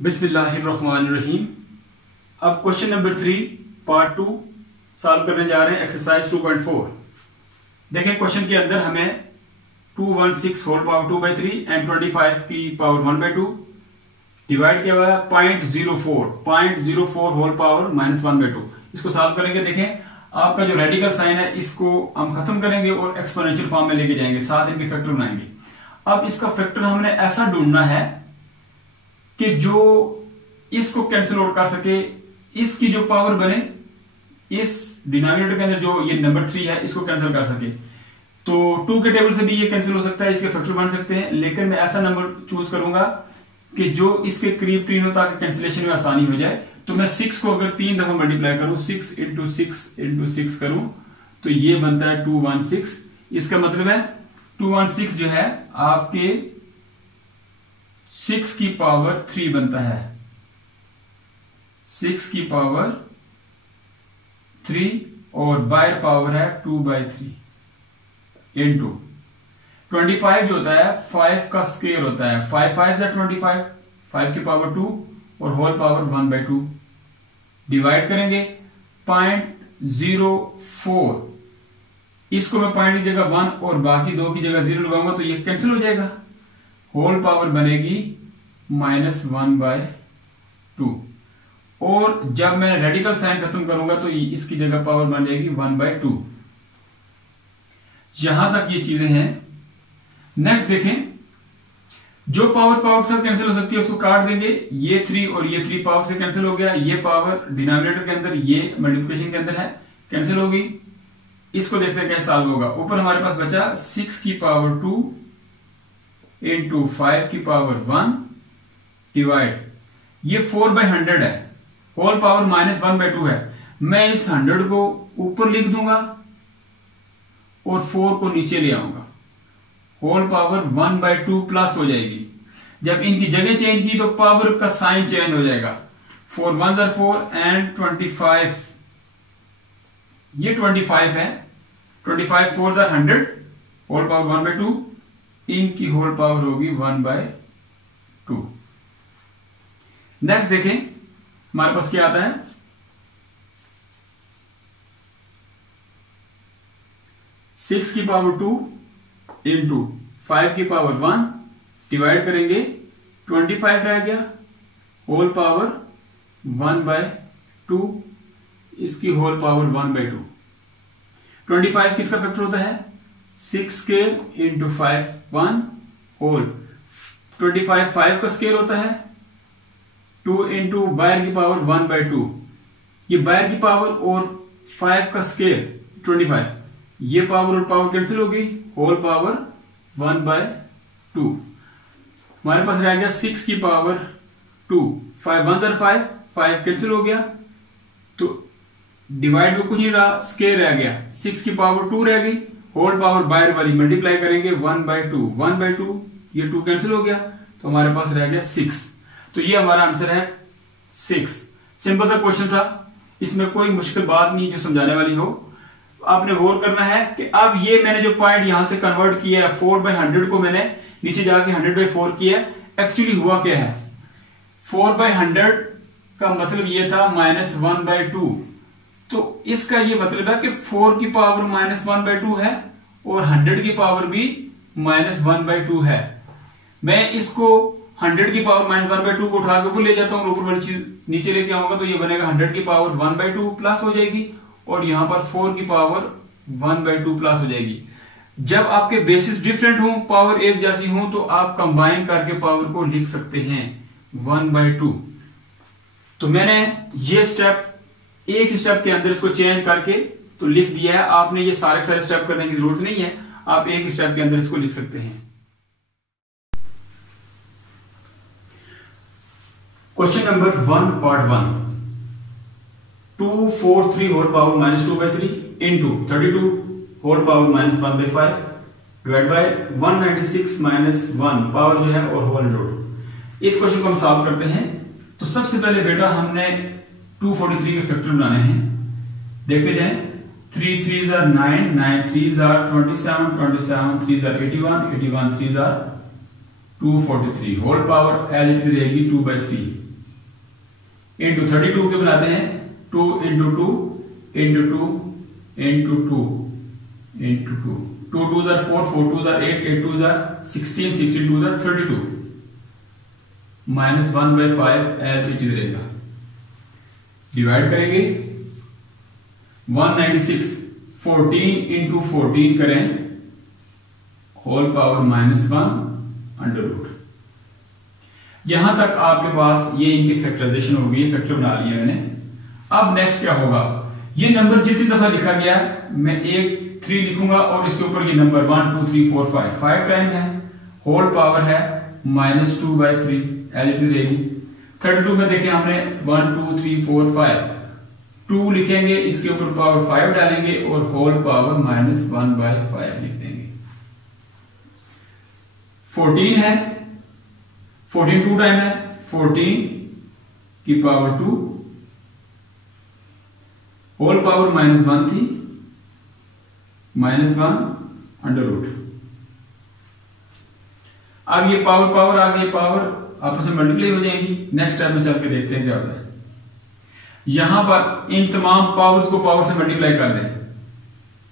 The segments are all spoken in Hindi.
बिस्मिल्लाहिर्रहमानिर्रहीम। अब क्वेश्चन नंबर 3 पार्ट 2 सॉल्व करने जा रहे हैं, एक्सरसाइज 2.4। देखें क्वेश्चन के अंदर हमें 216 होल पावर 2/3 एंड 25 की पावर 1/2 डिवाइड किया हुआ है 0.04 होल पावर -1/2। इसको सॉल्व करेंगे। देखें आपका जो रेडिकल साइन है इसको हम खत्म करेंगे और एक्सपोनेंशियल फॉर्म में लेके जाएंगे, साथ इनके फैक्टर बनाएंगे। अब इसका फैक्टर हमने ऐसा ढूंढना है कि जो इसको कैंसिल आउट कर सके, इसकी जो पावर बने इस डिनोमिनेटर के अंदर जो ये नंबर 3 है इसको कैंसिल कर सके। तो 2 के टेबल से भी ये कैंसिल हो सकता है, इसके फैक्टर बन सकते हैं, लेकिन मैं ऐसा नंबर चूज करूंगा कि जो इसके करीब 3 हो ताकि कैंसिलेशन में आसानी हो जाए। तो मैं 6 को अगर 3 दफा मल्टीप्लाई करूं, 6 × 6 × 6 करूं तो ये बनता है 216। इसका मतलब है 216 जो है आपके 6 की पावर 3 बनता है, 6 की पावर 3 और बाय पावर है 2/3 इंटू 25 जो होता है 5 का स्क्वायर होता है, 5 5 से 25, 5 की पावर 2 और होल पावर 1/2 डिवाइड करेंगे 0.04। इसको मैं पॉइंट की जगह 1 और बाकी 2 की जगह 0 लगाऊंगा तो ये कैंसिल हो जाएगा। होल पावर बनेगी -1/2 और जब मैं रेडिकल साइन खत्म करूंगा तो इसकी जगह पावर बन जाएगी 1/2। यहां तक ये चीजें हैं। नेक्स्ट देखें, जो पावर पावर के साथ कैंसिल हो सकती है उसको काट देंगे। ये 3 और ये 3 पावर से कैंसिल हो गया, ये पावर डिनोमिनेटर के अंदर, ये मल्टीप्लिकेशन के अंदर है, कैंसिल होगी। इसको देखते हैं कैसे सॉल्व होगा। ऊपर हमारे पास बचा 6 की पावर 2 इंटू 5 की पावर 1 डिवाइड, ये 4/100 है, होल पावर -1/2 है। मैं इस 100 को ऊपर लिख दूंगा और 4 को नीचे ले आऊंगा, होल पावर 1/2 प्लस हो जाएगी। जब इनकी जगह चेंज की तो पावर का साइन चेंज हो जाएगा। 4 1 are 4 एंड 25, ये 25 है, 25 4 are 100, होल पावर 1/2, इनकी होल पावर होगी 1/2। नेक्स्ट देखें हमारे पास क्या आता है, 6 की पावर 2 इंटू 5 की पावर 1 डिवाइड करेंगे 25 रह गया, होल पावर 1/2, इसकी होल पावर 1/2। 25 किसका फैक्टर होता है, 6 स्क्वायर इंटू 5 1 होल, 25 5 का स्क्वायर होता है, 2 इंटू बाहर की पावर 1/2, ये बाहर की पावर और 5 का स्क्वायर 25, ये पावर और पावर कैंसिल हो गई, होल पावर 1/2। हमारे पास रह गया 6 की पावर 2, 5 1 are 5, 5 कैंसिल हो गया तो डिवाइड में कुछ नहीं रहा, स्क्वायर रह गया, 6 की पावर 2 रह गई, होल पावर बाहर वाली मल्टीप्लाई करेंगे 1/2, ये 2 कैंसिल हो गया तो हमारे पास रह गया 6। तो ये हमारा आंसर है 6। सिंपल सा क्वेश्चन था, इसमें कोई मुश्किल बात नहीं जो समझाने वाली हो। आपने गौर करना है कि अब ये मैंने जो पॉइंट यहां से कन्वर्ट किया है, 4/100 को मैंने नीचे जाके 100/4 किया, एक्चुअली हुआ क्या है, 4/100 का मतलब ये था -1/2। तो इसका ये मतलब है कि 4 की पावर -1/2 है और 100 की पावर भी -1/2 है। मैं इसको 100 की पावर -1/2 को उठा के ऊपर ले जाता हूं और ऊपर वाली चीज नीचे लेके आऊंगा तो ये बनेगा 100 की पावर 1/2 प्लस हो जाएगी और यहां पर 4 की पावर 1/2 प्लस हो जाएगी। जब आपके बेसिस डिफरेंट हो, पावर एक जैसी हो, तो आप कंबाइन करके पावर को लिख सकते हैं 1/2। तो मैंने ये स्टेप एक स्टेप के अंदर इसको चेंज करके तो लिख दिया है। आपने ये सारे स्टेप करने की जरूरत नहीं है, आप एक स्टेप के अंदर इसको लिख सकते हैं। Question number 1 part 1, 243 whole power -2/3 into 32 whole power -1/5 divide by 196 -1 power जो है और होल रूट। इस क्वेश्चन को हम सॉल्व करते हैं। तो सबसे पहले बेटा हमने 243 के फैक्टर बनाने हैं। देखते जाएं, 3 3s are 9, 9 3s are 27, 27 3s are 81, 81 3s are 243, whole power as it is रहेगी 2/3। इंटू 32 के बनाते हैं 2 इंटू 2 इंटू 2 इंटू 2 इंटू 2 2 2 जार 4 4 2 जार 8 8 2 जार 16 16 2 जार 32 माइनस 1/5 एज इट इज रहेगा। डिवाइड करेंगे 196 14 इंटू 14 करें होल पावर -1 अंडर रूट। यहां तक आपके पास ये इनकी फैक्टराइजेशन हो गई, फैक्टर बना लिया मैंने। अब नेक्स्ट क्या होगा, ये नंबर जितनी दफा लिखा गया मैं एक 3 लिखूंगा और इसके ऊपर ये नंबर 1 2 3 4 5 टाइम है, होल पावर है -2/3 एज इट इज रहेगी। 32 में देखें हमने 1 2 3 4 5 2 लिखेंगे, इसके ऊपर पावर 5 डालेंगे और होल पावर -1/5 लिख देंगे। 14 है, 14 2 टाइम है, 14 की पावर 2 होल पावर -1 थी, -1 अंडर रूट। अब ये पावर पावर आ गई, पावर आपस में मल्टीप्लाई हो जाएंगी। नेक्स्ट स्टेप में चल के देखते हैं क्या होता है। यहां पर इन तमाम पावर्स को पावर से मल्टीप्लाई कर दें।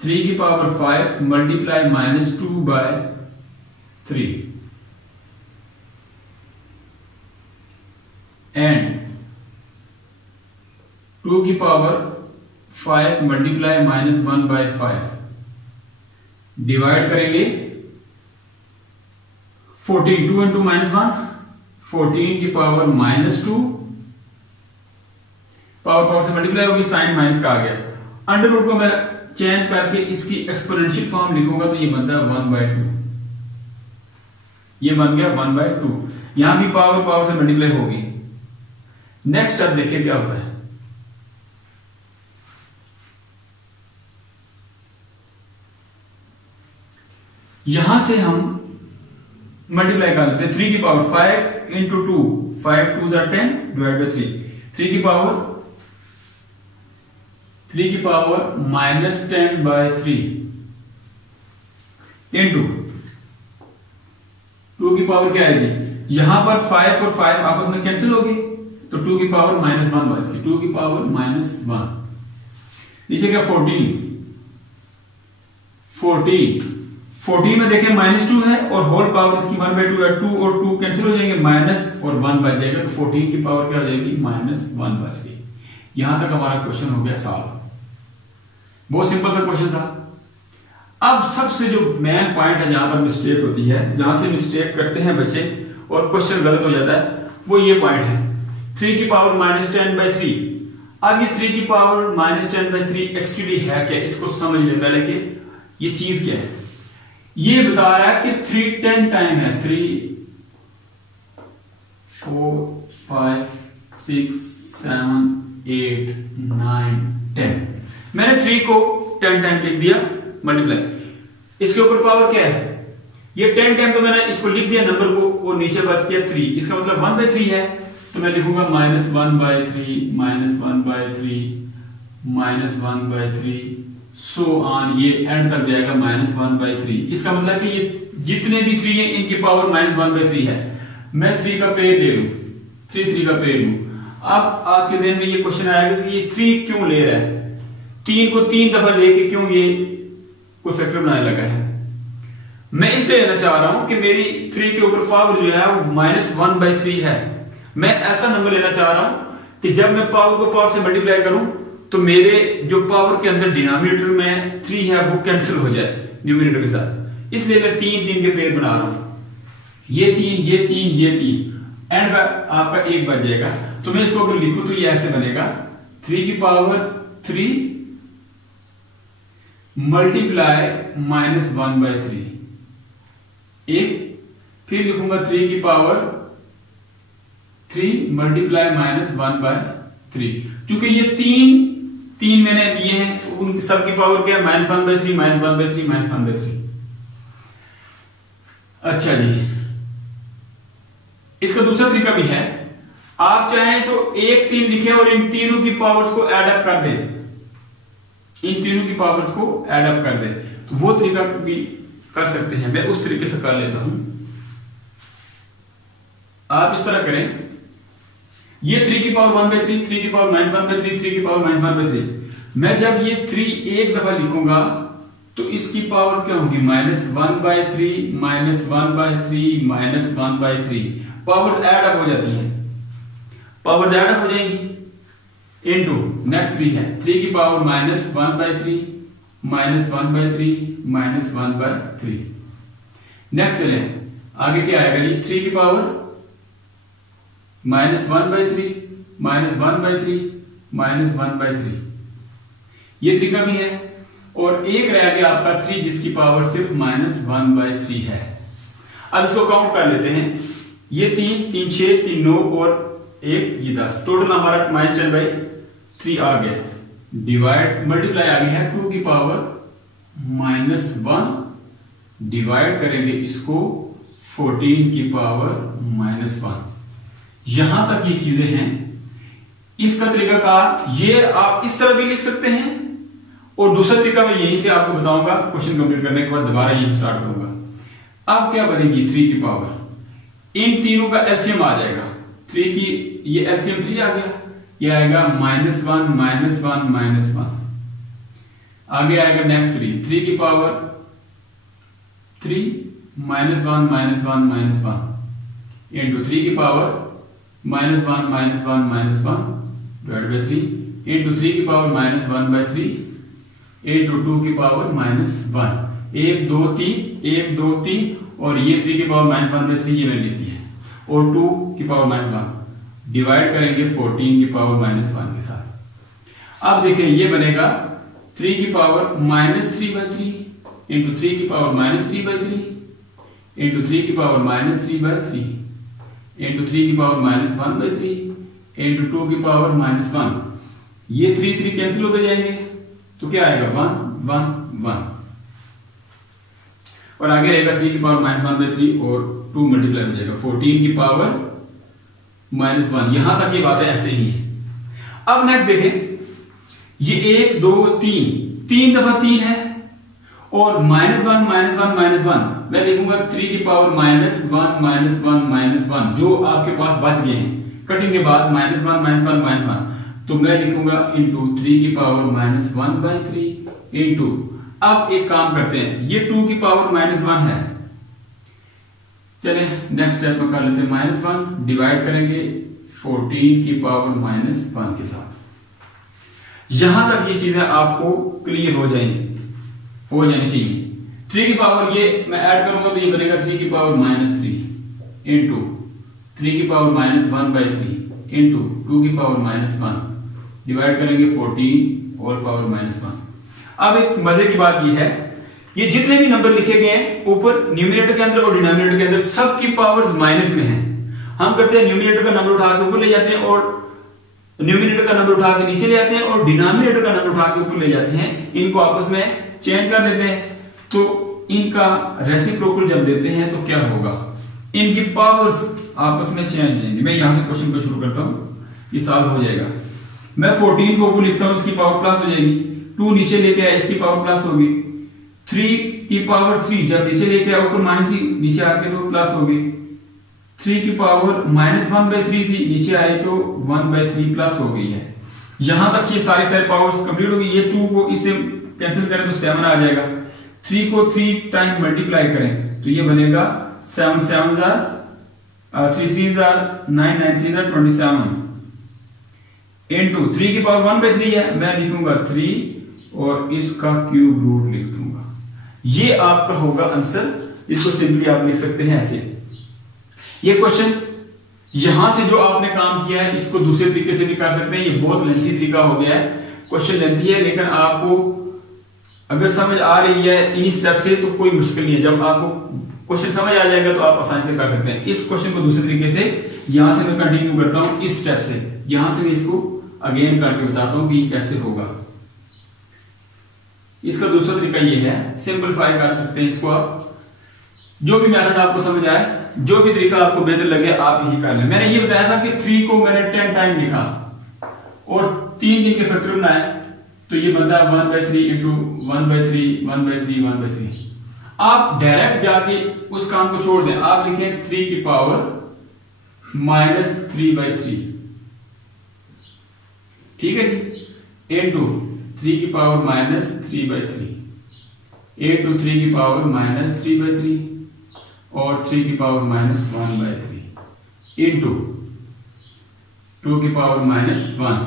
3 की पावर 5 मल्टीप्लाई -2/3 एंड 2 की पावर 5 मल्टीप्लाई -1/5 डिवाइड करेंगे 14 2 इंटू -1 14 की पावर -2 पावर से मल्टीप्लाई होगी, साइन माइनस का आ गया। अंडर रूट को मैं चेंज करके इसकी एक्सपोनेंशियल फॉर्म लिखूंगा तो ये बनता है 1/2, ये बन गया 1/2। यहां भी पावर से मल्टीप्लाई होगी। नेक्स्ट स्टेप देखिए क्या होता है। यहां से हम मल्टीप्लाई कर देते हैं 3 की पावर 5 इंटू 2 5 2 10 डिवाइड बाई 3 3 की पावर -10/3 इंटू 2 की पावर क्या आएगी, यहां पर 5 और 5 आपस में कैंसिल होगी तो 2 की पावर -1 बच गई, 2 की पावर -1। नीचे क्या 14 में देखें -2 है और होल पावर इसकी 1/2 है, 2 और 2 कैंसिल हो जाएंगे, माइनस और 1 बच जाएगा तो 14 की पावर क्या हो जाएगी -1 बच गई। यहां तक हमारा क्वेश्चन हो गया सॉल्व। बहुत सिंपल सा क्वेश्चन था। अब सबसे जो मेन पॉइंट है जहां पर मिस्टेक होती है, जहां से मिस्टेक करते हैं बच्चे और क्वेश्चन गलत हो जाता है, वो ये पॉइंट है 3 की पावर -10/3। अब ये 3 की पावर -10/3 एक्चुअली है क्या, इसको समझ लें पहले कि ये चीज क्या है। ये बता रहा है कि 3 10 टाइम है, 3 4 5 6 7 8 9 10। मैंने 3 को 10 टाइम लिख दिया मल्टीप्लाई, इसके ऊपर पावर क्या है, ये 10 टाइम तो मैंने इसको लिख दिया नंबर को, वो नीचे बच गया 3, इसका मतलब 1/3 है तो मैं लिखूंगा -1/3 -1/3 सो ऑन, ये एंड तक जाएगा -1/3। इसका मतलब कि ये जितने भी 3 है इनकी पावर -1/3 है। मैं 3 का पेयर ले लूं, 3 का पेयर लूं। अब आपके ज़हन में ये क्वेश्चन आएगा कि ये 3 क्यों ले रहा है, 3 को 3 दफा लेके क्यों ये कोई फैक्टर बनाने लगा है। मैं इसलिए लेना चाह रहा हूं कि मेरी 3 के ऊपर पावर जो है वो -1/3 है। मैं ऐसा नंबर लेना चाह रहा हूं कि जब मैं पावर को पावर से मल्टीप्लाई करूं तो मेरे जो पावर के अंदर डिनोमिनेटर में 3 है वो कैंसिल हो जाए न्यूमरेटर के साथ। इसलिए मैं 3 के पेयर बना रहा हूं, ये 3 एंड आपका 1 बच जाएगा। तो मैं इसको अगर लिखूं तो ये ऐसे बनेगा 3 की पावर 3 मल्टीप्लाई -1/3 एक, फिर लिखूंगा 3 की पावर 3 मल्टीप्लाई -1/3। क्योंकि ये 3 मैंने दिए हैं तो उन सब की पावर क्या है -1/3 -1/3 -1/3। अच्छा जी, इसका दूसरा तरीका भी है, आप चाहें तो 1 3 लिखें और इन तीनों की पावर्स को ऐड अप कर दें, इन तीनों की पावर्स को ऐड अप कर दें, तो वो तरीका भी कर सकते हैं। मैं उस तरीके से कर लेता हूं। आप इस तरह करें, ये 3 की पावर 1/3, 3 की पावर -1/3, 3 की पावर -1/3। मैं जब ये 3 एक दफा लिखूंगा तो इसकी पावर्स क्या होंगी, -1/3, -1/3, -1/3। पावर्स ऐड अप हो जाती है, पावर्स ऐड अप हो जाएंगी। इनटू नेक्स्ट 3 है, 3 की पावर -1/3, -1/3, -1/3। नेक्स्ट चले आगे क्या आएगा, ये 3 की पावर -1/3, -1/3, -1/3। ये 3 का भी है और एक रह गया आपका 3 जिसकी पावर सिर्फ -1/3 है। अब इसको काउंट कर लेते हैं, ये 3, 3 6, 3 9 और 1 ये 10, टोटल हमारा -10/3 आ गया। डिवाइड मल्टीप्लाई आ गया है 2 की पावर -1, डिवाइड करेंगे इसको 14 की पावर -1। यहां तक ये चीजें हैं। इसका तरीकाकार ये आप इस तरह भी लिख सकते हैं और दूसरा तरीका मैं यहीं से आपको बताऊंगा, क्वेश्चन कंप्लीट करने के बाद दोबारा यही स्टार्ट करूंगा। अब क्या बनेगी 3 की पावर, इन तीनों का एलसीएम आ जाएगा, 3 की ये एलसीएम 3 आ गया, ये आएगा -1, -1, -1। आगे आएगा नेक्स्ट 3 की पावर 3, -1, -1, -1 इंटू 3 की पावर -1, -1, -1 डिवाइड बाई 3 इंटू 3 की पावर -1/3 इंटू 2 की पावर -1। 1 2 3, 1 2 3 और ये 3 की पावर -1/3 ये मैंने लिख दिया है और 2 की पावर -1 डिवाइड करेंगे 14 की पावर -1 के साथ। अब देखें ये बनेगा 3 की पावर -3/3 इंटू 3 की पावर -3/3 इंटू 3 की पावर -3/3 इंटू 3 की पावर -1/3 इंटू 2 की पावर -1। ये 3 3 कैंसिल होते जाएंगे तो क्या आएगा 1 1 1 और आगे रहेगा 3 की पावर -1/3 और 2 मल्टीप्लाई हो जाएगा 14 की पावर -1। यहां तक ये बातें ऐसे ही है। अब नेक्स्ट देखें, ये 1 2 3 दफा 3 है और -1 -1 -1 मैं लिखूंगा 3 की पावर -1 -1 -1 जो आपके पास बच गए हैं कटिंग के बाद -1 -1 -1 तो मैं लिखूंगा इंटू 3 की पावर -1/3 इंटू, अब एक काम करते हैं, ये 2 की पावर -1 है, चले नेक्स्ट स्टेप में कर लेते हैं -1 डिवाइड करेंगे 14 की पावर -1 के साथ। यहां तक ये चीजें आपको क्लियर हो जाएंगी, हो जानी चाहिए। 3 की पावर ये मैं ऐड करूंगा तो ये बनेगा 3 की पावर -3 इंटू 3 की पावर -1/3 इंटू 2 की पावर -1 डिवाइड करेंगे 14 और पावर -1। अब एक मजे की बात ये है, ये जितने भी नंबर लिखे गए हैं ऊपर न्यूमरेटर के अंदर और डिनोमिनेटर के अंदर सबकी पावर्स माइनस में है। हम करते हैं न्यूमरेटर का नंबर उठा के ऊपर ले जाते हैं और न्यूमरेटर का नंबर उठा के नीचे ले आते हैं और डिनोमिनेटर का नंबर उठा के ऊपर ले जाते हैं, इनको आपस में चेंज कर देते हैं। तो इनका रेसिप्रोकल जब देते हैं तो क्या होगा, इनकी पावर्स आपस में चेंज हो जाएंगी। मैं यहां से क्वेश्चन को शुरू करता हूं, ये सॉल्व हो जाएगा। मैं 14 को ऊपर लिखता हूं, इसकी पावर प्लस हो जाएगी, 2 नीचे लेके आया इसकी पावर प्लस होगी, 3 की पावर 3 जब नीचे लेके आया ऊपर माइनस ही नीचे आके तो प्लस होगी, 3 की पावर -1/3 थी नीचे आई तो 1/3 प्लस हो गई है। यहां तक ये सारे पावर्स कंप्लीट हो गई। ये 2 को इससे कैंसिल करें तो 7 आ जाएगा, 3 को 3 टाइम मल्टीप्लाई करें तो ये बनेगा 7 7 3 3 9 9 3 27 इंटू 3 की पावर 1/3 है, मैं लिखूंगा 3 और इसका क्यूब रूट लिख दूंगा। ये आपका होगा आंसर। इसको सिंपली आप लिख सकते हैं ऐसे। ये क्वेश्चन यहां से जो आपने काम किया है इसको दूसरे तरीके से भी कर सकते हैं। ये बहुत लेंथी तरीका हो गया है, क्वेश्चन लेंथी है, लेकिन आपको अगर समझ आ रही है इन्हीं स्टेप से तो कोई मुश्किल नहीं है। जब आपको क्वेश्चन समझ आ जाएगा तो आप आसानी से कर सकते हैं। इस क्वेश्चन को दूसरे तरीके से यहां से मैं कंटिन्यू करता हूं, इस स्टेप से यहां से मैं इसको अगेन करके बताता हूं कि कैसे होगा। इसका दूसरा तरीका ये है, सिंपलीफाई कर सकते हैं इसको आप। जो भी मेथड आपको समझ आए, जो भी तरीका आपको बेहतर लगे आप यही कर लें। मैंने ये बताया था कि 3 को मैंने 10 टाइम लिखा और 3 के फैक्टर बनाए तो ये बनता है 1/3 इंटू 1/3 1/3 1/3। आप डायरेक्ट जाके उस काम को छोड़ दें, आप लिखें 3 की पावर -3/3 ठीक है जी, इनटू 3 की पावर माइनस 3/3 इनटू 3 की पावर माइनस 3/3 और 3 की पावर माइनस 1/3 इनटू 2 की पावर माइनस 1।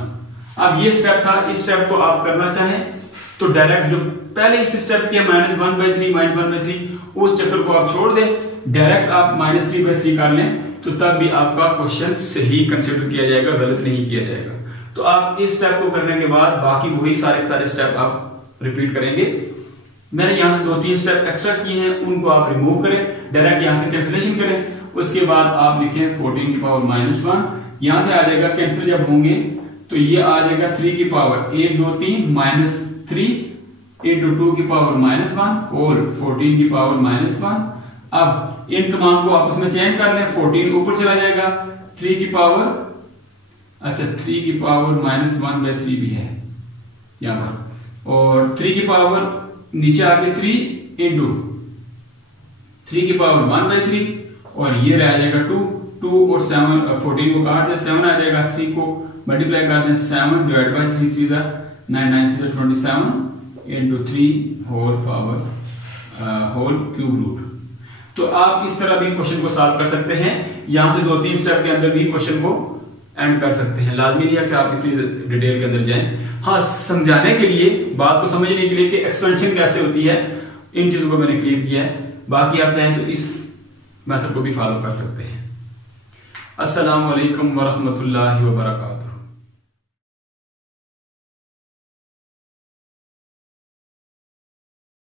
अब ये स्टेप था, इस स्टेप को आप करना चाहें तो डायरेक्ट जो पहले इस स्टेप किया -1/3 उस चक्कर को आप छोड़ दें, डायरेक्ट आप -3/3 कर लें तो तब भी आपका क्वेश्चन सही कंसिडर किया जाएगा, गलत नहीं किया जाएगा। तो आप इस स्टेप को करने के बाद बाकी वही सारे स्टेप आप रिपीट करेंगे। मैंने यहां से 2-3 स्टेप एक्स्ट्रा किए हैं, उनको आप रिमूव करें, डायरेक्ट यहां से कैंसिलेशन करें। उसके बाद आप लिखें 14 की पावर -1, यहां से आ जाएगा कैंसिल जब होंगे तो ये आ जाएगा 3 की पावर 1 2 3 -3 इंटू 2 की पावर -1 और 14 की पावर -1। अब इन तमाम को आपस में चेंज कर लें, 14 ऊपर चला जाएगा, 3 की पावर, अच्छा 3 की पावर -1/3 भी है यहां पर, और 3 की पावर नीचे आके 3 इंटू 3 की पावर 1/3 और ये रह जाएगा 2 और 7 14 को काट दें, 7 आ जाएगा, 3 को मल्टीप्लाई कर दें, 7 divide by 3 3 9 9 3 27 into 3 whole power whole cube root. तो आप इस तरह भी क्वेश्चन को सॉल्व कर सकते हैं, यहां से 2-3 स्टेप के अंदर भी क्वेश्चन को एंड कर सकते हैं। लाजमी नहीं है कि आप इतनी डिटेल के अंदर जाएं। हाँ, समझाने के लिए, बात को समझने के लिए कि एक्सपेंशन कैसे होती है, इन चीजों को मैंने क्लियर किया है। बाकी आप चाहें तो इस मेथड को भी फॉलो कर सकते हैं। अस्सलाम वालेकुम वरहमतुल्लाहि वबरकातुहू।